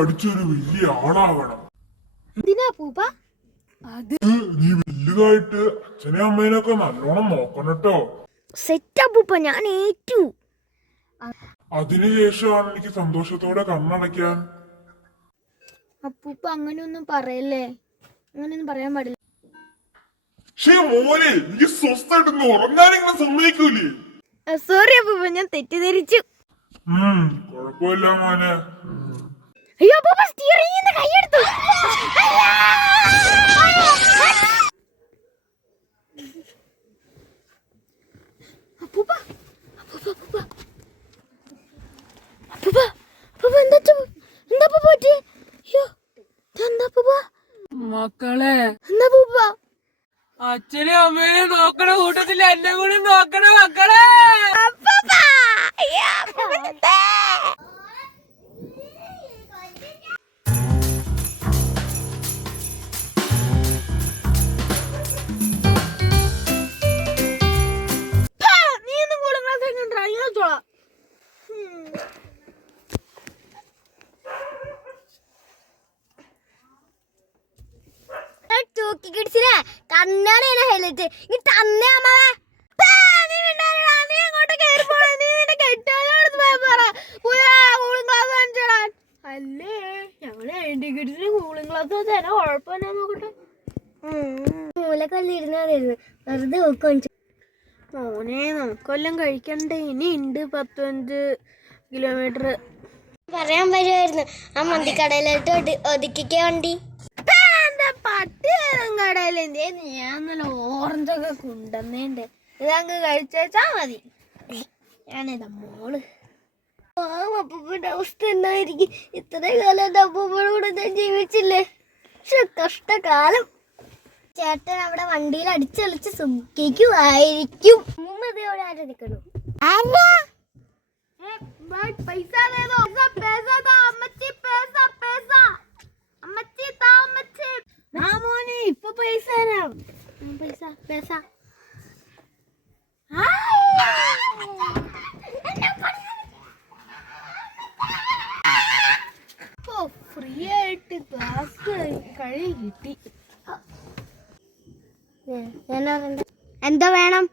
പഠിച്ചൊരു വലിയ ആളാവണം. എന്തിനാ പൂപ്പ? നീ വലുതായിട്ട് അച്ഛനെ അമ്മേനൊക്കെ നല്ലോണം നോക്കണം കേട്ടോ. സെറ്റാ പൂപ്പ, ഞാൻ ഏറ്റു. അതിനുശേഷമാണ് എനിക്ക് സന്തോഷത്തോടെ കണ്ണടയ്ക്കാൻ. അപ്പൂപ്പ അങ്ങനെയൊന്നും പറയല്ലേ, അങ്ങനെയൊന്നും പറയാൻ പാടില്ല. മോനെ എനിക്ക് സ്വസ്ഥായിട്ടൊന്ന് ഉറങ്ങാനിങ്ങനെ സമ്മതിക്കൂലേ? സോറി അപ്പൂപ്പ, ഞാൻ തെറ്റിദ്ധരിച്ചു. കൊഴപ്പില്ല മോനെ. അയ്യോ അപ്പൂപ്പ, സ്റ്റിയറിംഗിന്ന് കൈയെടുത്തു. അപ്പൂപ്പ അപ്പൂപ്പ അപ്പൂപ്പ അപ്പൂപ്പ അപ്പൂപ്പ എന്താ പൂപ്പ പറ്റി? അയ്യോ എന്താ പൂപ്പ? മക്കളെ, എന്താ പൂപ്പ? അച്ഛനും അമ്മേനെ നോക്കണ കൂട്ടത്തില് എന്നെ കൂടി നോക്കണ മക്കളെ. നീ ഒന്നും കൂടെ ക്ലാസ് കണ്ണാടിയാണ് ഹൈലൈറ്റ്. അല്ലേ ഞങ്ങള് ടിക്കറ്റ്സിന് കൂളിംഗ് ക്ലാസ് തരാൻ കുഴപ്പമില്ല. നോക്കട്ടെ, മൂലക്കല്ലിരുന്നായിരുന്നു വെറുതെ നോക്കാൻ. മോനെ നമുക്കെല്ലാം കഴിക്കണ്ടേ? ഇനി ഉണ്ട് 15 കിലോമീറ്റർ. പറയാൻ വരുമായിരുന്നു ആ മന്തിക്കടയിലോട്ട് ഒതുക്കിക്ക വണ്ടി. പട്ടി കടയിൽ ഞാൻ നല്ല ഓറഞ്ചൊക്കെ കൊണ്ടുവന്നേണ്ട്, ഇതങ്ങ് കഴിച്ചാ മതി. ഞാനിതാ മോള്. അപ്പൂപ്പന്റെ അവസ്ഥ എന്നായിരിക്കും? ഇത്രയും കാലം എന്റെ അപ്പൂപ്പയുടെ കൂടെ ഞാൻ ജീവിച്ചില്ലേ. പക്ഷെ കഷ്ടകാലം. ചേട്ടൻ അവിടെ വണ്ടിയിൽ അടിച്ചളിച്ച് സുഖിക്കുമായിരിക്കും. ഇവിടെ ആരും നിൽക്കണു. പൈസ മോനെ ഇപ്പൊ പൈസ തരാം. പൈസ പൈസ ഫ്രീ ആയിട്ട് ക്ലാസ് കഴി കിട്ടി. എന്താ വേണം?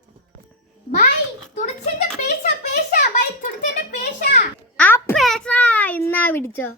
ഇന്നാ പിടിച്ചോ.